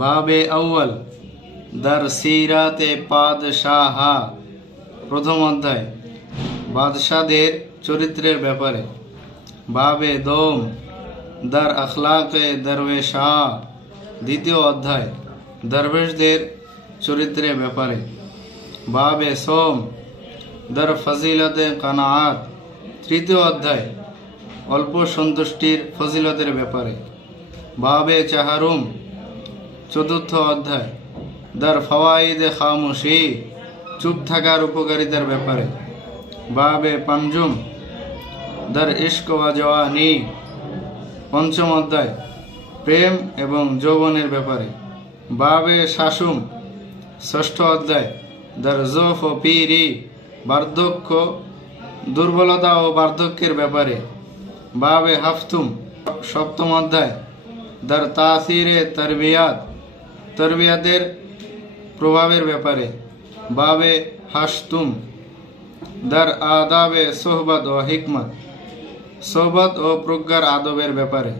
বাবে আউয়াল দার সিরাতে পাদশাহা, প্রথম অধ্যায় বাদশাদের চরিত্রের ব্যাপারে। বাবে দোম দার আখলাকে দরবেশা, দ্বিতীয় অধ্যায় দরবেশদের চরিত্রের ব্যাপারে। বাবে সোম দার ফজিলতে কানাআত, তৃতীয় অধ্যায় অল্প সন্তুষ্টির ফজিলতের ব্যাপারে। বাবে চাহারুম, চতুর্থ অধ্যায় দার ফওয়াইদে খামোশি, চুপ থাকার উপকারিতার ব্যাপারে। বাবে পাঞ্জুম দার ইশক ওয়া জওয়ানি, পঞ্চম অধ্যায় প্রেম এবং যৌবনের ব্যাপারে। বাবে শাসুম, ষষ্ঠ অধ্যায় দার জোফ ও পীরি, বার্ধক্য, দুর্বলতা ও বার্ধক্যের ব্যাপারে। বাবে হাফতুম, সপ্তম অধ্যায় দার তাসিরে তরবিয়াত, তরবিয়াতের প্রভাবের ব্যাপারে। বাবে হাসতুম দার আদাবে সোহবত ও হিকমত, সোহবত ও প্রজ্ঞার আদবের ব্যাপারে।